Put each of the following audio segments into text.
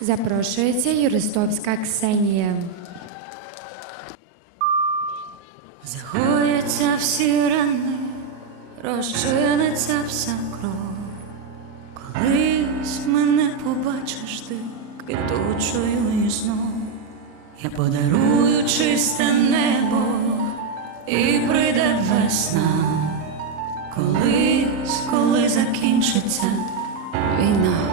Запрошується Юристовська Ксенія. Загояться всі рани, розчиниться вся кров. Колись мене побачиш ти квітучою і знов. Я подарую чисте небо і прийде весна. Колись, коли закінчиться війна.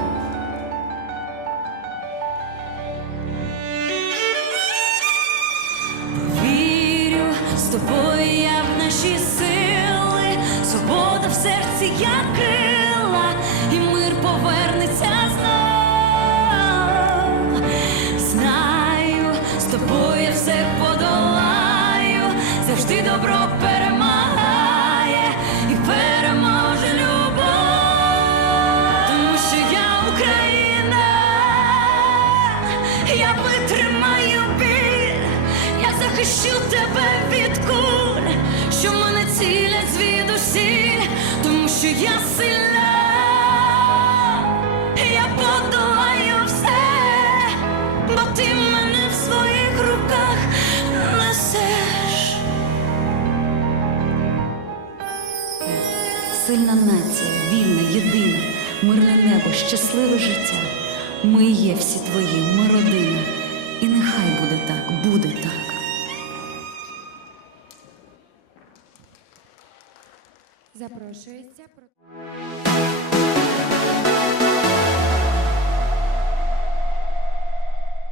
Тобою я в наші сили, свобода в серці як крила, і мир повернеться знов. Знаю, з тобою я все подолаю, завжди добро перемагає і переможе любов, тому що я Україна, я витримаю я захищу тебе від куль, що мене цілять звідусіль, тому що я сильна, я подолаю все, бо ти мене в своїх руках несеш. Сильна нація, вільна, єдина, мирне небо, щасливе життя. Ми є всі твої, ми родина. І нехай буде так, буде так. Запрошується. про-